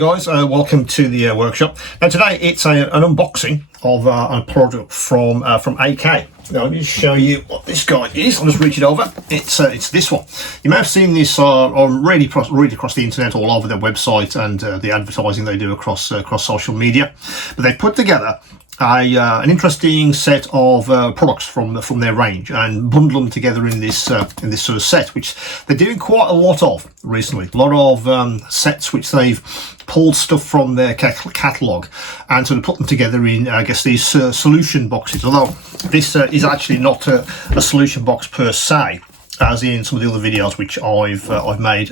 guys, welcome to the workshop. Now today it's an unboxing of a product from AK. Now let me just show you what this guy is. I'll just reach it over. It's this one. You may have seen this on really across the internet, all over their website and the advertising they do across social media. But they put together an interesting set of products from their range and bundle them together in this sort of set, which they're doing quite a lot of recently. A lot of sets which they've pulled stuff from their catalogue and sort of put them together in, I guess, these solution boxes. Although this is actually not a solution box per se, as in some of the other videos which I've made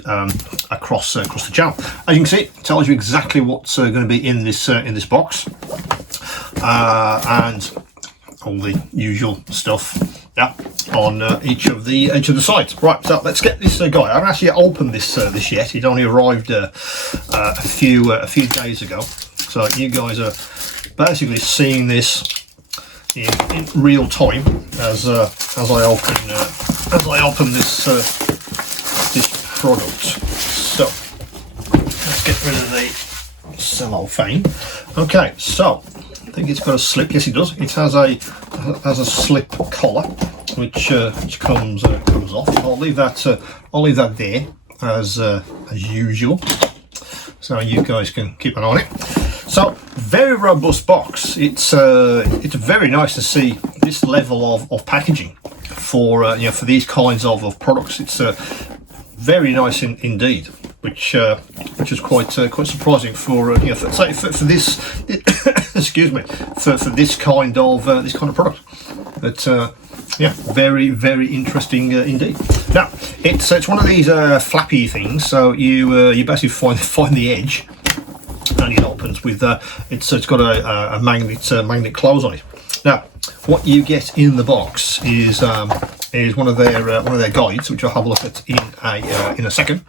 across the channel. As you can see, it tells you exactly what's going to be in this box. And all the usual stuff, yeah, on each of the sides. Right, so let's get this guy. I haven't actually opened this yet. It only arrived a few days ago, so you guys are basically seeing this in real time as I open this product. So let's get rid of the cellophane. Okay, so I think it's got a slip. Yes, it does. It has a slip collar, which comes off. I'll leave that there as usual, so you guys can keep an eye on it. So very robust box. It's very nice to see this level of packaging for these kinds of products. It's very nice indeed, which is quite surprising for this excuse me, for this kind of product. But yeah, very interesting indeed. Now it's one of these flappy things, so you basically find the edge, and it opens with it's got a magnet close on it. Now what you get in the box is one of their guides, which I'll have a look at in a second.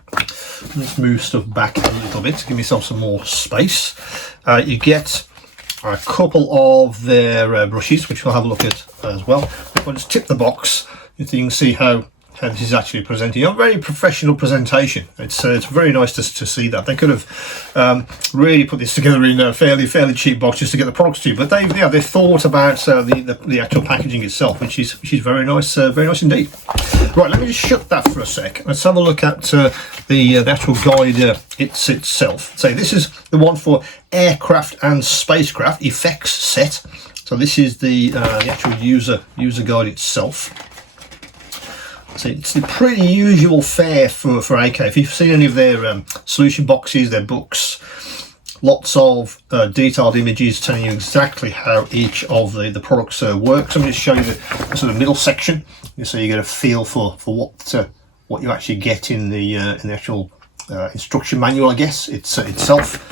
Let's move stuff back a little bit to give myself some more space. You get a couple of their brushes, which we'll have a look at as well. I'll just tip the box so you can see how this is actually presenting. A very professional presentation. It's very nice to see that. They could have really put this together in a fairly cheap box just to get the products to you, but they've thought about the actual packaging itself, which is very nice indeed. Right, let me just shut that for a sec. Let's have a look at the actual guide itself. So this is the one for aircraft and spacecraft effects set. So this is the actual user guide itself. So it's the pretty usual fare for AK. If you've seen any of their solution boxes, their books, lots of detailed images telling you exactly how each of the products work. So I'm going to show you the sort of middle section, so you get a feel for what you actually get in the actual instruction manual, I guess, itself.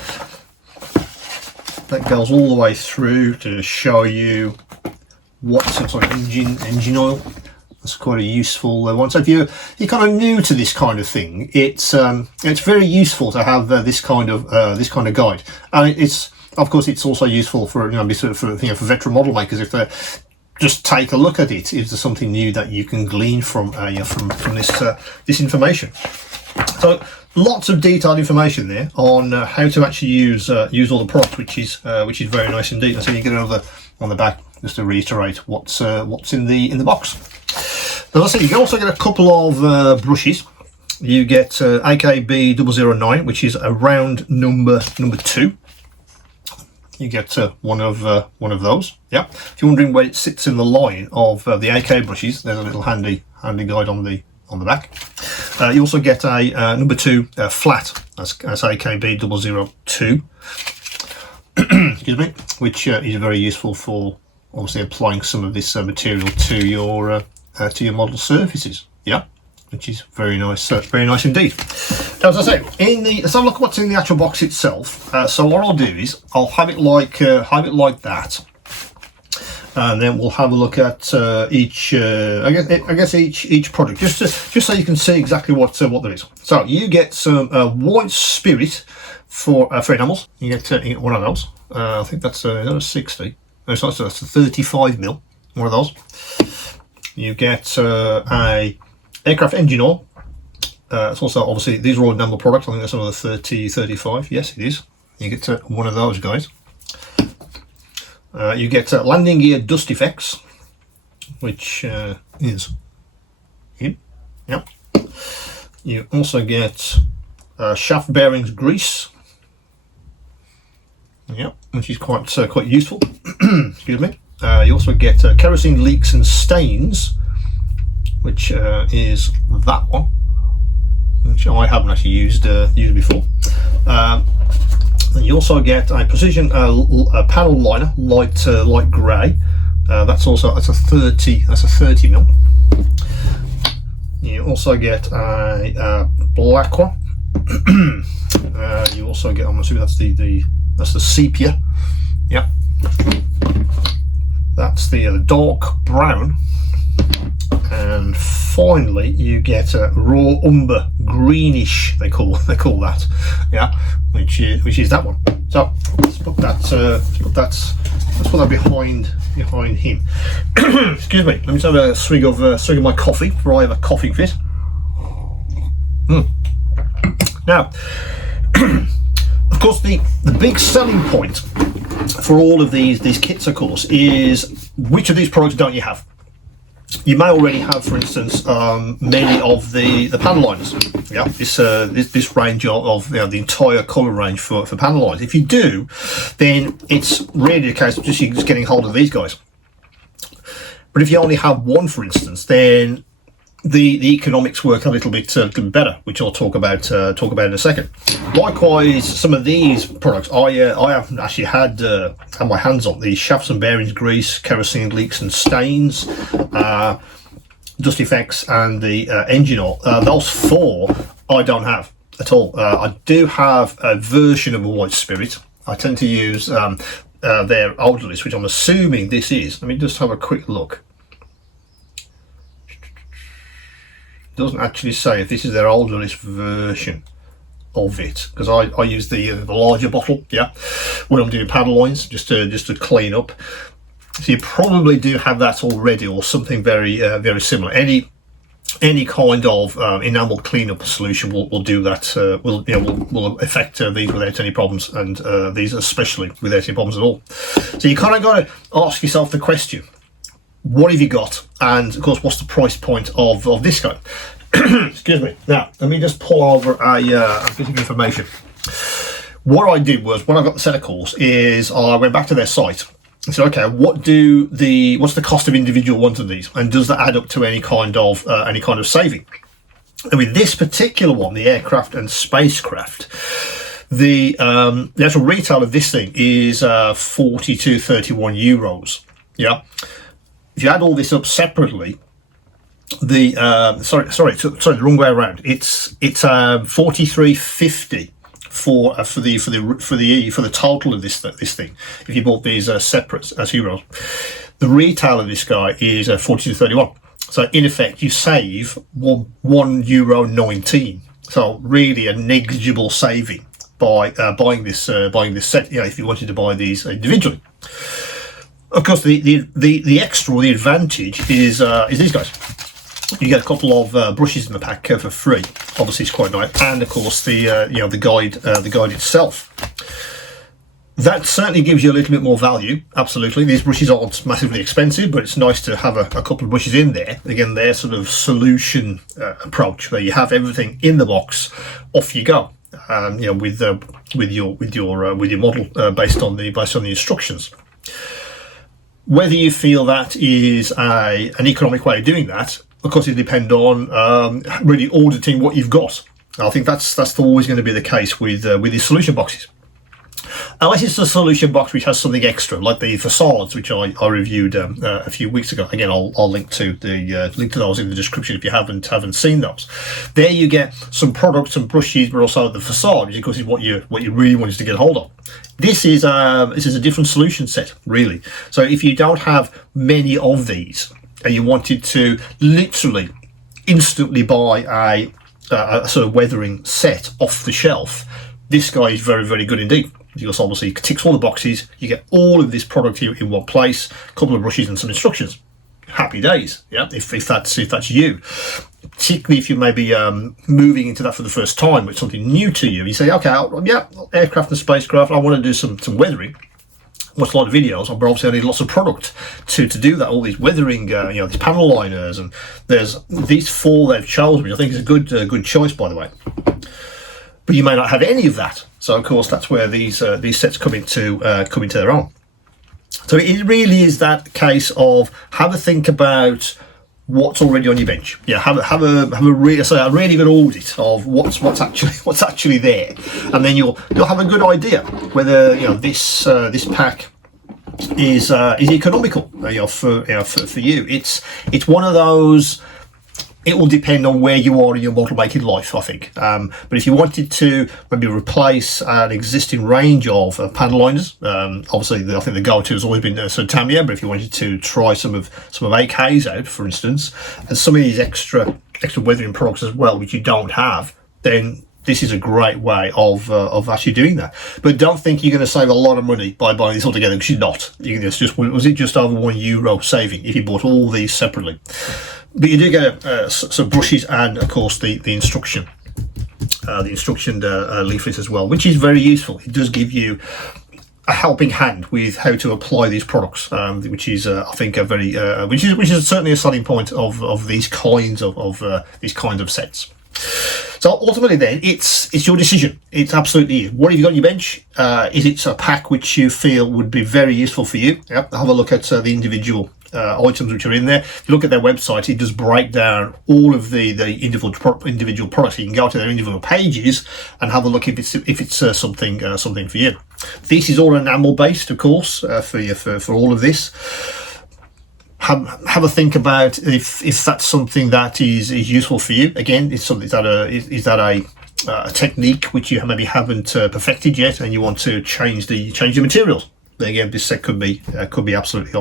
That goes all the way through to show you what's sort of engine oil. That's quite a useful one. So if you're kind of new to this kind of thing, it's very useful to have this kind of guide. And it's also useful for for veteran model makers if they just take a look at it. Is there something new that you can glean from this information? So lots of detailed information there on how to actually use all the products, which is very nice indeed. And so you get another on the back just to reiterate what's in the box. As I said, you can also get a couple of brushes. You get AKB 009, which is a round number 2. You get one of those. Yeah. If you're wondering where it sits in the line of the AK brushes, there's a little handy guide on the back. You also get a number 2 flat. That's AKB 002. Excuse me, which is very useful for obviously applying some of this material to your model surfaces. Yeah, which is very nice indeed. Now, as I say, let's have a look at what's in the actual box itself. So what I'll do is I'll have it like that, and then we'll have a look at each each product, just so you can see exactly what there is. So you get some white spirit for animals. You get one of those. I think that's a 60. No, so that's a 35mm. One of those. You get a aircraft engine oil. It's also, obviously, these are all enamel products. I think that's another 30, 35. Yes, it is. You get one of those guys. You get landing gear dust effects, which is in. Yep. You also get shaft bearings grease. Yep, which is quite useful. Excuse me. You also get kerosene leaks and stains, which is that one, which I haven't actually used before. And you also get a precision panel liner, light grey. That's a 30 mil. You also get a black one. You also get, I'm assuming that's the sepia. Yep. That's the dark brown. And finally, you get a raw umber greenish. They call that, yeah, which is that one. So let's put that behind him. Excuse me. Let me just have a swig of my coffee before I have a coughing fit. Now, of course, the big selling point for all of these kits, of course, is which of these products don't you have? You may already have, for instance, many of the panel liners. Yeah, this range of the entire colour range for panel liners. If you do, then it's really a case of just getting hold of these guys. But if you only have one, for instance, then the economics work a little bit better, which I'll talk about in a second. Likewise, some of these products I haven't actually had my hands on. The shafts and bearings grease, kerosene leaks and stains, dust effects, and the engine oil. Those four I don't have at all. I do have a version of a white spirit. I tend to use their older list, which I'm assuming this is. Let me just have a quick look. Doesn't actually say if this is their older list version of it, because I use the larger bottle, yeah, when I'm doing paddle lines, just to clean up. So you probably do have that already, or something very similar. Any kind of enamel cleanup solution will do that. Will affect these without any problems, and these especially without any problems at all. So you kind of got to ask yourself the question: what have you got? And of course, what's the price point of this guy? Excuse me. Now, let me just pull over a bit of information. What I did was, when I got the set of calls, is I went back to their site and said, okay, what's the cost of individual ones of these, and does that add up to any kind of saving? And with this particular one, the aircraft and spacecraft, the actual retail of this thing is 42.31 euros. Yeah. If you add all this up separately, the wrong way around. It's 43.50 for the total of this thing. If you bought these separate as euros, the retail of this guy is 42.31. So in effect, you save €1.19. So really a negligible saving by buying this set. You know, if you wanted to buy these individually. Of course, the extra, or the advantage is these guys. You get a couple of brushes in the pack for free. Obviously, it's quite nice, and of course the guide itself. That certainly gives you a little bit more value. Absolutely, these brushes aren't massively expensive, but it's nice to have a couple of brushes in there. Again, their sort of solution approach, where you have everything in the box, off you go. With your model based on the instructions. Whether you feel that is an economic way of doing that, of course, it depends on really auditing what you've got. I think that's always going to be the case with these solution boxes. Unless it's a solution box which has something extra, like the facades, which I reviewed a few weeks ago. Again, I'll link to those in the description if you haven't seen those. There you get some products and brushes, but also the facade, which of course is what you really wanted to get hold of. This is a different solution set, really. So if you don't have many of these, and you wanted to literally instantly buy a sort of weathering set off the shelf, this guy is very, very good indeed. Because obviously it ticks all the boxes. You get all of this product here in one place, a couple of brushes and some instructions. happy days. Yeah, if that's you, particularly if you may be moving into that for the first time, it's something new to you. You say, okay, aircraft and spacecraft, I want to do some weathering. Watch a lot of videos, but obviously I need lots of product to do that. All these weathering, these panel liners, and there's these 4 they've chosen, which I think is a good choice, by the way. But you may not have any of that, so of course that's where these sets come into their own. So it really is that case of have a think about what's already on your bench. Yeah, have a really good audit of what's actually there, and then you'll have a good idea whether this pack is economical for you. It's one of those. It will depend on where you are in your model making life, I think. But if you wanted to maybe replace an existing range of panel liners, obviously I think the go-to has always been Tamiya. But if you wanted to try some of AK's out, for instance, and some of these extra weathering products as well, which you don't have, then this is a great way of actually doing that. But don't think you're going to save a lot of money by buying this all together, because you're not. Was it just over €1 saving if you bought all these separately? But you do get some brushes and, of course, the instruction leaflet as well, which is very useful. It does give you a helping hand with how to apply these products, which is, I think, a very which is certainly a selling point of these kinds of sets. So ultimately, then it's your decision. It's absolutely you. What have you got on your bench? Is it a pack which you feel would be very useful for you? Yep. Have a look at the individual items which are in there. If you look at their website, it does break down all of the individual products. You can go to their individual pages and have a look if it's something for you. This is all enamel based, of course, for all of this. Have a think about if that's something that is useful for you. Again, is that a technique which you maybe haven't perfected yet, and you want to change the materials? Again, this set could be absolutely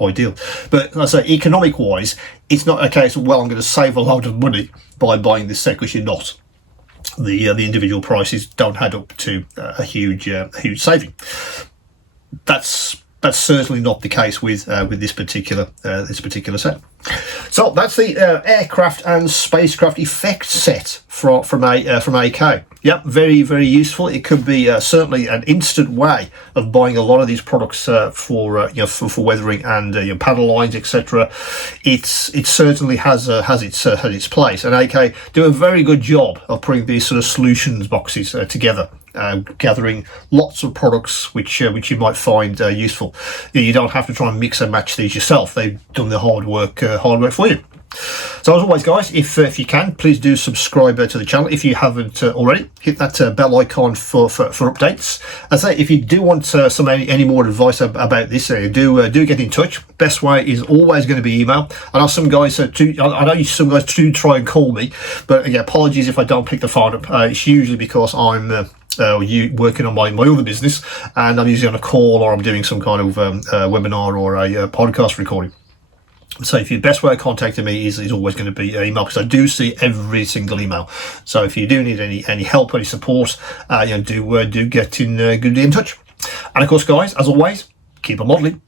ideal. But like I say, economic wise, it's not a case of, well, I'm going to save a load of money by buying this set, because you're not. The individual prices don't add up to a huge saving. That's certainly not the case with this particular set. So that's the aircraft and spacecraft effect set from AK. Yep, very, very useful. It could be certainly an instant way of buying a lot of these products for weathering and panel lines, etc. It certainly has its place, and AK do a very good job of putting these sort of solutions boxes together. Gathering lots of products which you might find useful. You don't have to try and mix and match these yourself. They've done the hard work for you. So as always, guys, if you can, please do subscribe to the channel if you haven't already. Hit that bell icon for updates. As I say, if you do want any more advice about this, do get in touch. Best way is always going to be email. I know some guys do try and call me, but again, apologies if I don't pick the phone up. It's usually because I'm working on my other business, and I'm usually on a call, or I'm doing some kind of webinar or a podcast recording. So if your best way of contacting me is always going to be email, because I do see every single email. So if you do need any help, any support, do get in touch. And of course, guys, as always, keep on modelling.